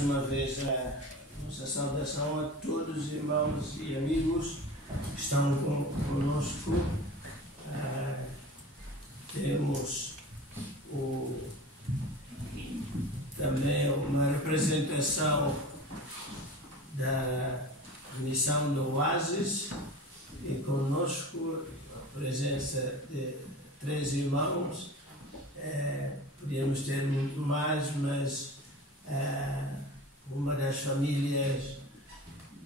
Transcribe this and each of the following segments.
mais uma vez a nossa saudação a todos os irmãos e amigos que estão conosco. Temos também uma representação da missão do Oásis e conosco a presença de 3 irmãos. Podíamos ter muito mais, mas uma das famílias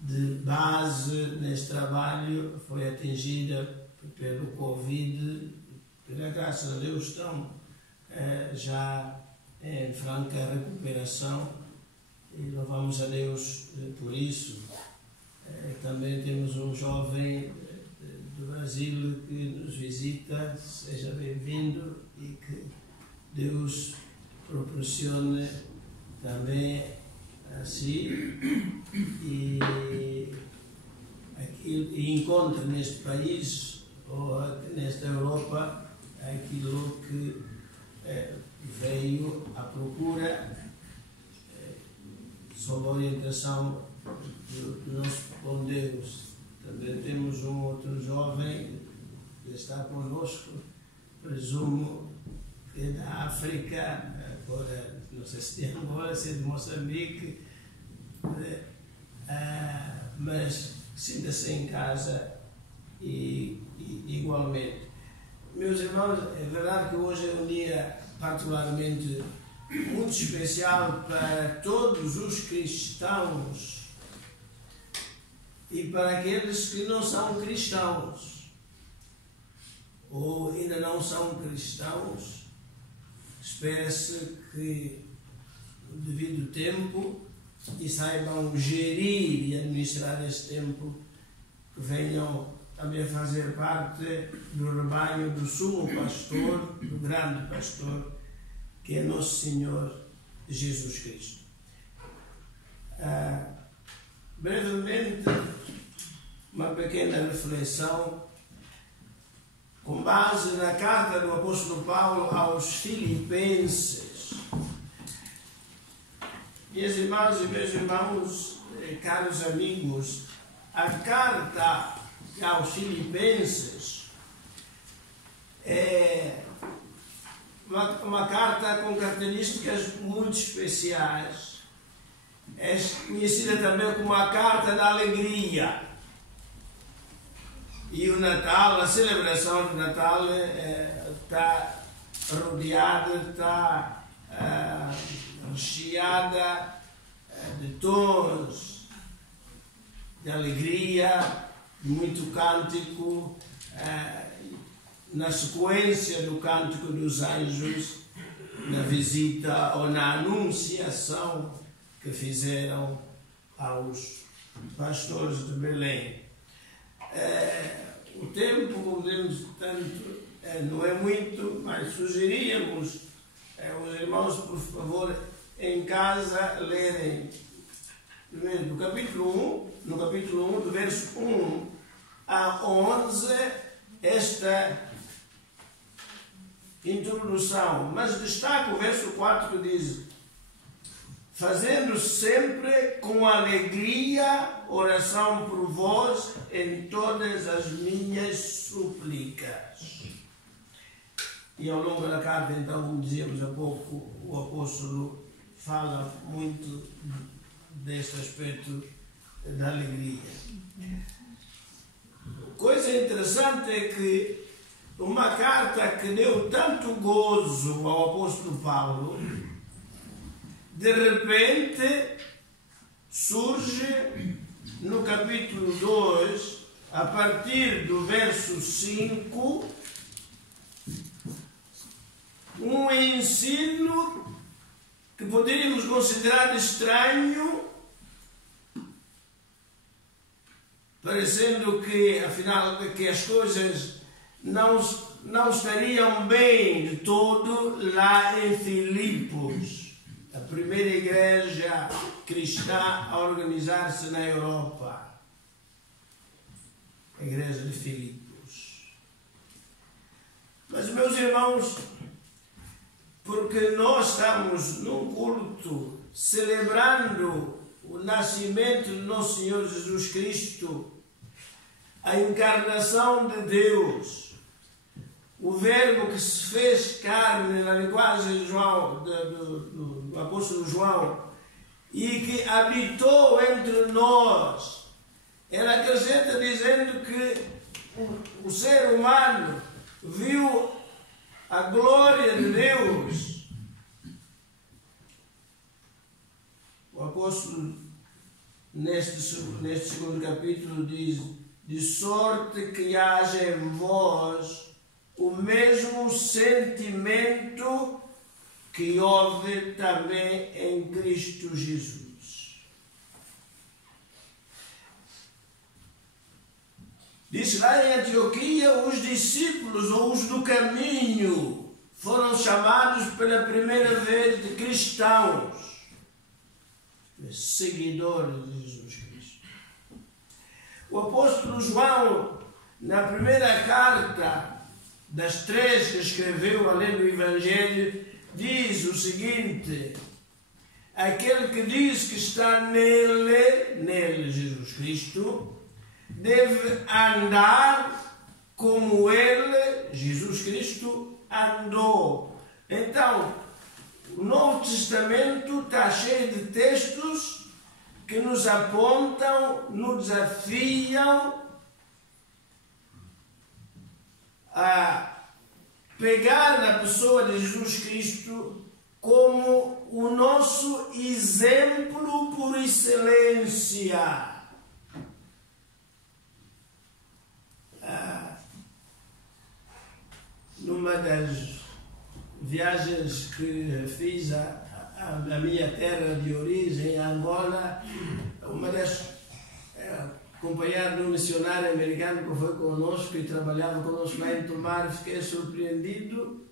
de base neste trabalho foi atingida pelo Covid. Pela graça de Deus estão já em franca recuperação e louvamos a Deus por isso. Também temos um jovem do Brasil que nos visita. Seja bem-vindo e que Deus proporcione também assim e encontre neste país ou nesta Europa aquilo que veio à procura sob a orientação do nosso bom Deus. Também temos um outro jovem que está conosco, presumo que é da África, agora não sei se de Angola, se é de Moçambique, mas sinta-se em casa e igualmente. Meus irmãos, é verdade que hoje é um dia particularmente muito especial para todos os cristãos e para aqueles que não são cristãos ou ainda não são cristãos. Espera-se que no devido tempo e saibam gerir e administrar esse tempo, que venham também fazer parte do rebanho do sumo pastor, do grande pastor, que é nosso Senhor Jesus Cristo. Brevemente, uma pequena reflexão com base na carta do apóstolo Paulo aos Filipenses. Minhas irmãs e meus irmãos, caros amigos, a carta aos Filipenses é uma carta com características muito especiais. É conhecida também como a carta da alegria. E o Natal, a celebração do Natal está rodeada, está recheada de tons de alegria, muito cântico, na sequência do cântico dos anjos, na visita ou na anunciação que fizeram aos pastores de Belém. O tempo, como dizemos, tanto, não é muito, mas sugeríamos os irmãos, por favor, em casa, lerem primeiro do capítulo 1, no capítulo 1, do verso 1 a 11, esta introdução, mas destaca o verso 4 que diz: fazendo sempre com alegria oração por vós em todas as minhas súplicas. E ao longo da carta, então, como dizíamos há pouco, o apóstolo fala muito deste aspecto da alegria. Coisa interessante é que uma carta que deu tanto gozo ao apóstolo Paulo, de repente surge no capítulo 2, a partir do verso 5, um ensino que poderíamos considerar estranho, parecendo que, afinal, que as coisas não estariam bem de todo lá em Filipos, a primeira igreja cristã a organizar-se na Europa, a igreja de Filipos. Mas, meus irmãos, porque nós estamos num culto celebrando o nascimento do nosso Senhor Jesus Cristo, a encarnação de Deus, o Verbo que se fez carne, na linguagem de João, do apóstolo João, e que habitou entre nós. Ela acrescenta dizendo que o ser humano viu a glória de Deus. O apóstolo, neste segundo capítulo, diz: de sorte que haja em vós o mesmo sentimento que houve também em Cristo Jesus. Diz lá em Antioquia, os discípulos ou os do caminho foram chamados pela primeira vez de cristãos, seguidores de Jesus Cristo. O apóstolo João, na primeira carta das 3 que escreveu além do Evangelho, diz o seguinte: aquele que diz que está nele, Jesus Cristo, deve andar como ele, Jesus Cristo, andou. Então, o Novo Testamento está cheio de textos que nos apontam, nos desafiam a pegar na pessoa de Jesus Cristo como o nosso exemplo por excelência. Numa das viagens que fiz à minha terra de origem, Angola, uma das acompanhado de um missionário americano que foi conosco e trabalhava conosco lá em Tomar, fiquei surpreendido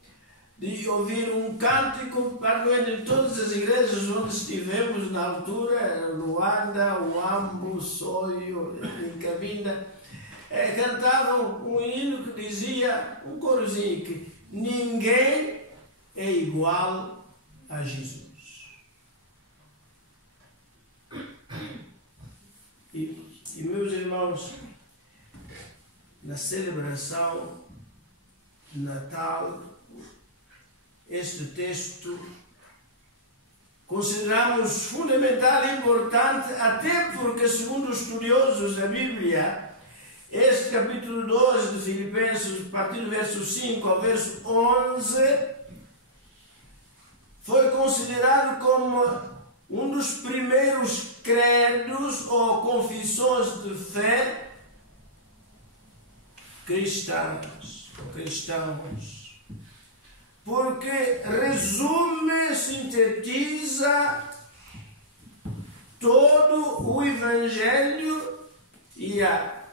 de ouvir um cântico, particularmente em todas as igrejas onde estivemos na altura, Luanda, Uambo, Soio, em Cabinda, cantavam um hino que dizia, um corozinho, que ninguém é igual a Jesus. E meus irmãos, na celebração de Natal, este texto consideramos fundamental e importante, até porque, segundo os estudiosos da Bíblia, este capítulo 12 de Filipenses, a partir do verso 5 ao verso 11, foi considerado como um dos primeiros credos ou confissões de fé cristãos, porque resume, sintetiza todo o Evangelho e a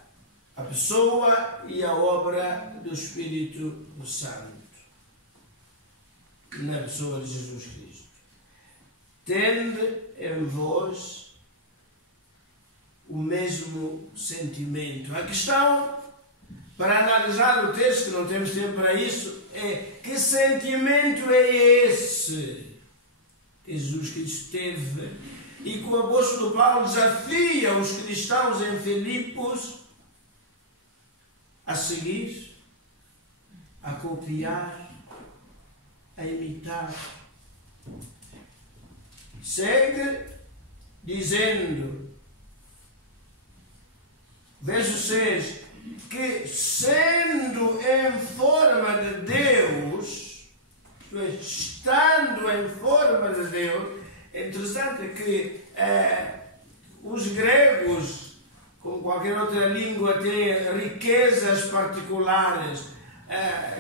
pessoa e a obra do Espírito Santo na pessoa de Jesus Cristo. Tende em vós o mesmo sentimento. A questão, para analisar o texto, que não temos tempo para isso, é: que sentimento é esse que Jesus Cristo teve e que o apóstolo Paulo desafia os cristãos em Filipos a seguir, a copiar, a imitar? Segue dizendo, verso 6, que sendo em forma de Deus, estando em forma de Deus, é interessante que os gregos, como qualquer outra língua, têm riquezas particulares,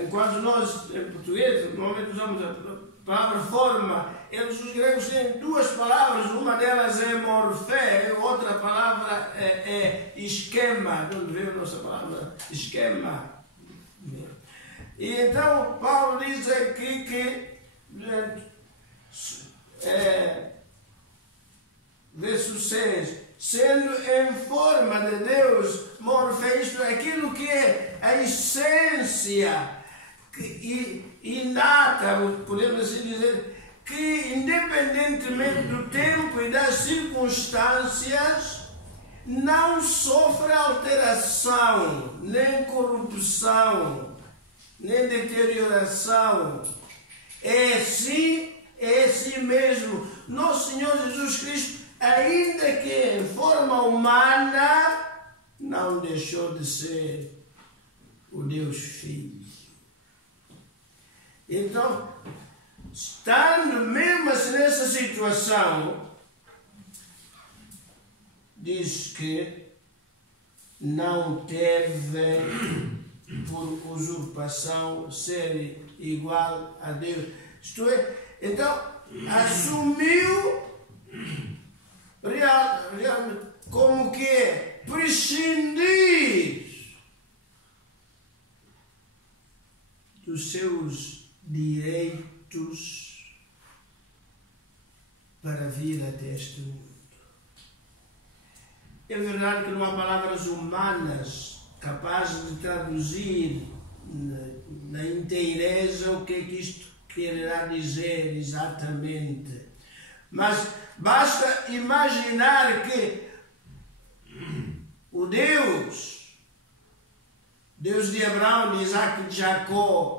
enquanto nós, em português, normalmente usamos a palavra forma. Os gregos têm duas palavras, uma delas é morfé, outra palavra é esquema, de onde veio a nossa palavra esquema. E então Paulo diz aqui que, verso 6, sendo em forma de Deus, morfé, isto é aquilo que é a essência inata, podemos assim dizer, que, independentemente do tempo e das circunstâncias, não sofre alteração, nem corrupção, nem deterioração. É assim mesmo. Nosso Senhor Jesus Cristo, ainda que em forma humana, não deixou de ser o Deus Filho. Então, estando mesmo assim nessa situação, diz que não teve por usurpação ser igual a Deus. Isto é, então, assumiu realmente como que prescindir dos seus direitos para vir até este mundo. É verdade que não há palavras humanas capazes de traduzir na inteireza o que é que isto quererá dizer exatamente. Mas basta imaginar que o Deus de Abraão, de Isaac e de Jacó,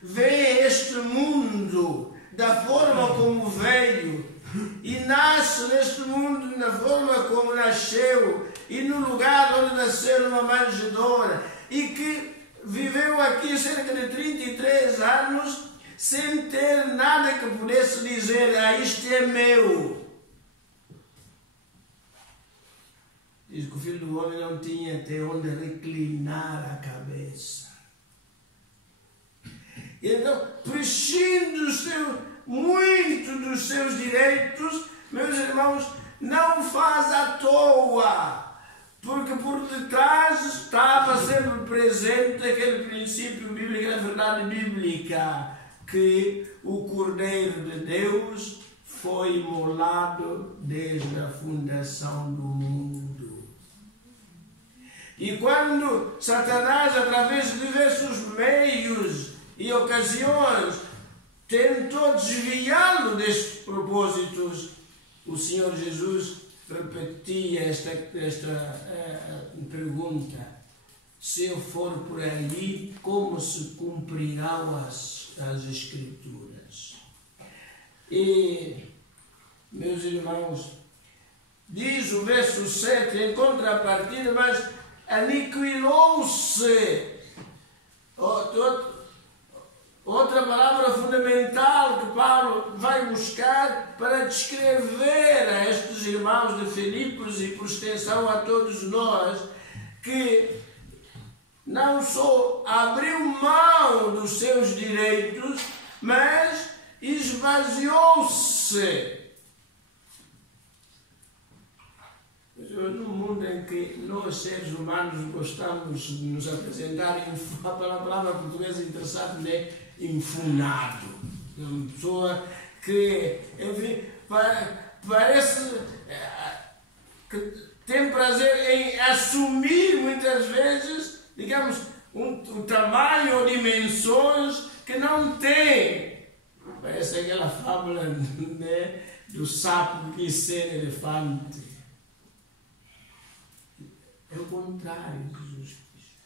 vê este mundo da forma como veio e nasce neste mundo da forma como nasceu e no lugar onde nasceu numa manjedoura, e que viveu aqui cerca de 33 anos sem ter nada que pudesse dizer: isto é meu. Diz que o Filho do Homem não tinha até onde reclinar a cabeça. Então, prescinde muito dos seus direitos, meus irmãos, não faz à toa, porque por detrás estava sempre presente aquele princípio bíblico, a verdade bíblica, que o Cordeiro de Deus foi imolado desde a fundação do mundo. E quando Satanás, através de diversos meios e ocasiões, tentou desviá-lo destes propósitos, o Senhor Jesus repetia esta pergunta: se eu for por ali, como se cumprirão as Escrituras? E, meus irmãos, diz o verso 7, em contrapartida, mas aniquilou-se. Outra palavra fundamental que Paulo vai buscar para descrever a estes irmãos de Filipos e por extensão a todos nós, que não só abriu mão dos seus direitos, mas esvaziou-se. No mundo em que nós, seres humanos, gostamos de nos apresentar, a palavra portuguesa interessante, né? Infunado. Uma pessoa que, enfim, parece que tem prazer em assumir muitas vezes, digamos, um tamanho ou dimensões que não tem. Parece aquela fábula, né, do sapo que quis ser elefante. É o contrário, Jesus Cristo.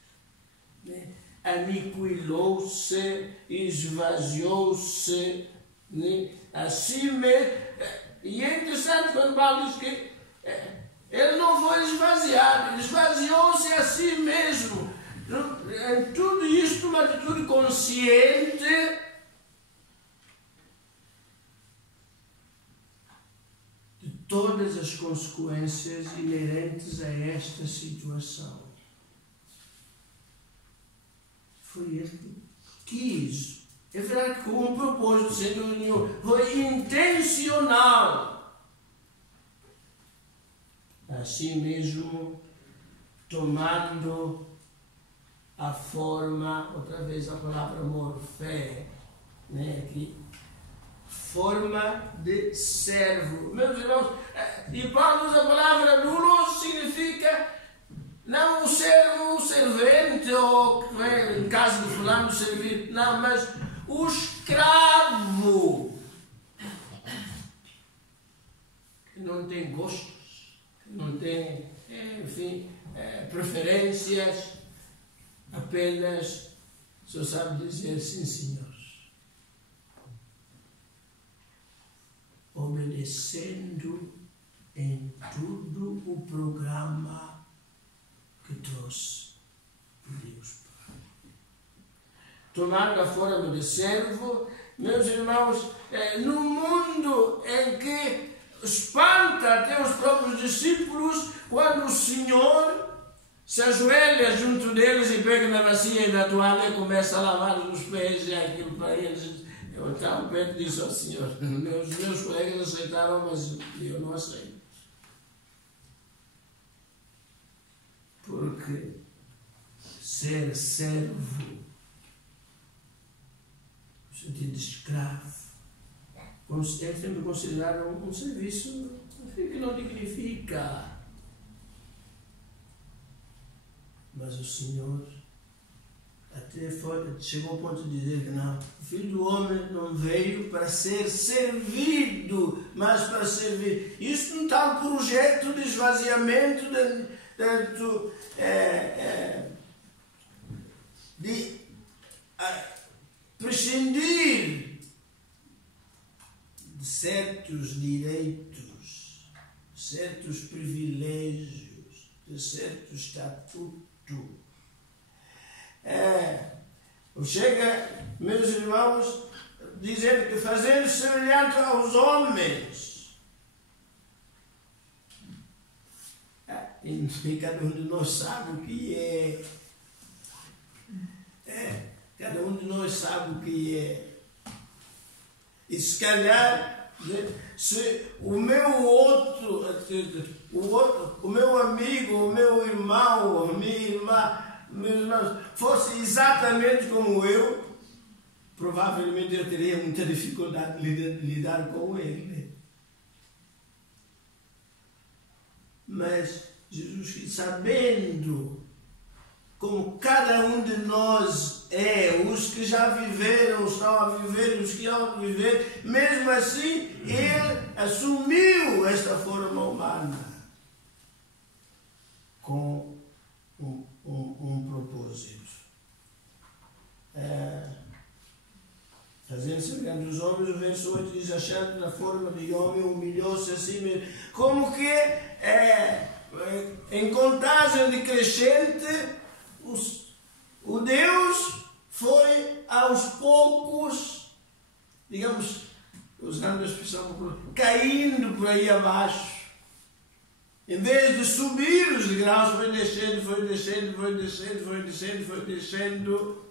Né? Aniquilou-se, esvaziou-se, né? Assim mesmo. E é interessante quando Paulo diz que ele não foi esvaziado, ele esvaziou-se a si mesmo. Em tudo isto, uma atitude consciente de todas as consequências inerentes a esta situação. Foi ele que quis. É verdade que com um propósito, sendo nenhum, foi intencional. Assim mesmo, tomando a forma, outra vez a palavra morfé, né, aqui, forma de servo. Meus irmãos, e Paulo usa a palavra doulos, significa não o servo, o servente, ou em caso de fulano, servir, não, mas o escravo. tem gostos, que não tem, enfim, preferências, apenas só sabe dizer sim, senhor. Obedecendo em tudo o programa que trouxe Deus. Tomando a forma de servo, meus irmãos, no mundo em que espanta até os próprios discípulos, quando o Senhor se ajoelha junto deles e pega na bacia e na toalha e começa a lavar os pés, e aquilo para eles. Eu estava perto disso ao Senhor. Meus colegas aceitaram, mas eu não aceito. Porque ser servo, no sentido de escravo, é sempre considerado um serviço que não dignifica. Mas o Senhor até chegou ao ponto de dizer que não, o Filho do Homem não veio para ser servido, mas para servir. Isso não está um projeto de esvaziamento, de prescindir de certos direitos, certos privilégios, de certo estatuto. Chega, meus irmãos, dizendo que fazer semelhante aos homens. E cada um de nós sabe o que é. Cada um de nós sabe o que é. E se calhar, se o meu o meu amigo, o meu irmão, a minha irmã, meus irmãos, fosse exatamente como eu, provavelmente eu teria muita dificuldade de lidar com ele. Mas Jesus, sabendo como cada um de nós os que já viveram, estão a viver, os que hão de viver, mesmo assim, ele assumiu esta forma humana com um propósito. Fazendo semelhante aos homens, o verso 8 diz: achando na forma de homem, humilhou-se a si mesmo. Como que em contagem decrescente, o Deus foi aos poucos, digamos, usando a expressão popular, caindo por aí abaixo. Em vez de subir os degraus, foi descendo, foi descendo, foi descendo, foi descendo, foi descendo.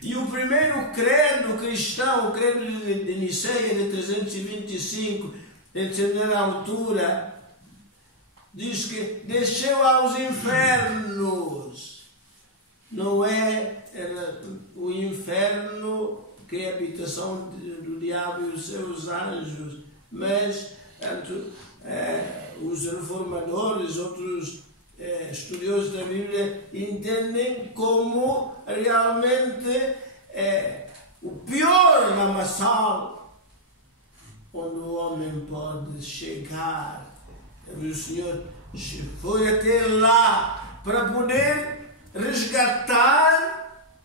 E o primeiro credo cristão, o credo de Niceia de 325, entender a altura, diz que desceu aos infernos. Não era o inferno que é a habitação do diabo e os seus anjos, mas os reformadores, outros estudiosos da Bíblia entendem como realmente o pior lamaçal onde o homem pode chegar. O Senhor foi até lá para poder resgatar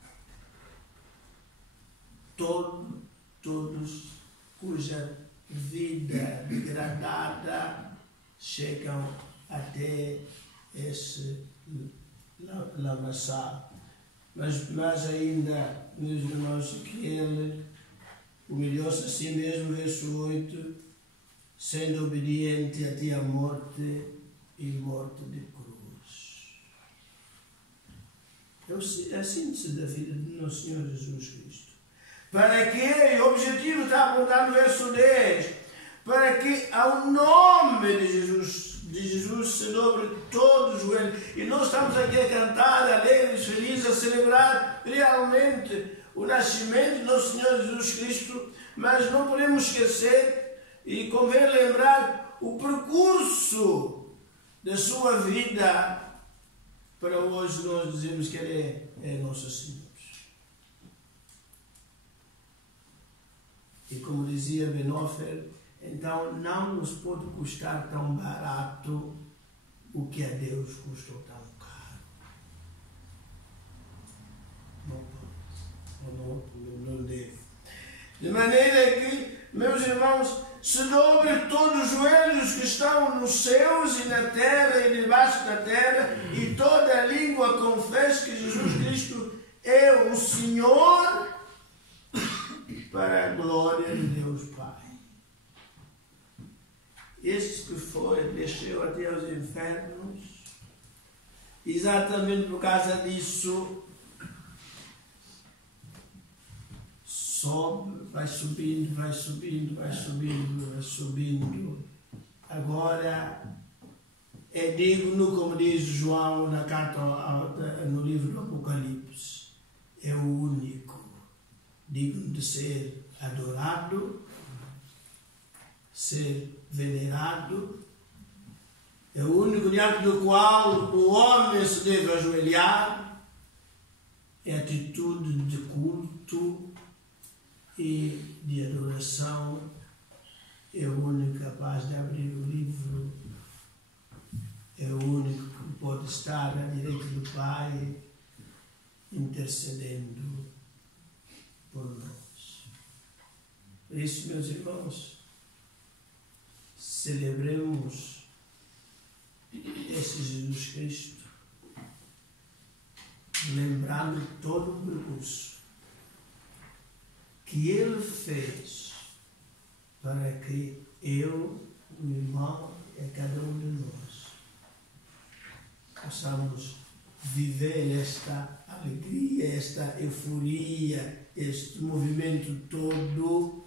todos cuja vida degradada chegam até esse lamaçal. Mas mais ainda, meus irmãos, que ele humilhou-se a si mesmo, verso 8, sendo obediente até a morte e morte de cruz. É a síntese da vida do nosso Senhor Jesus Cristo. Para que, o objetivo está apontado no verso 10, para que ao nome de Jesus se dobre todo o joelho. E nós estamos aqui a cantar, alegres, felizes, a celebrar realmente o nascimento do nosso Senhor Jesus Cristo, mas não podemos esquecer, e convém lembrar, o percurso da sua vida, para hoje nós dizemos que Ele é Nosso Senhor. E como dizia Bonhoeffer, Então não nos pode custar tão barato o que a Deus custou tão caro. Não deve. De maneira que, meus irmãos, se dobre todos os joelhos que estão nos céus e na terra e debaixo da terra, e toda língua confesse que Jesus Cristo é o Senhor, para a glória de Deus Pai. Este que foi, desceu até aos infernos, exatamente por causa disso, sobe, vai subindo, vai subindo, vai subindo, vai subindo. Agora é digno, como diz João na carta no livro do Apocalipse, é o único digno de ser adorado, ser venerado, é o único diante do qual o homem se deve ajoelhar, é atitude de culto e de adoração, é o único capaz de abrir o livro, é o único que pode estar à direita do Pai, intercedendo por nós. Por isso, meus irmãos, celebremos esse Jesus Cristo, lembrando todo o percurso que Ele fez para que eu, o irmão e cada um de nós possamos viver esta alegria, esta euforia, este movimento todo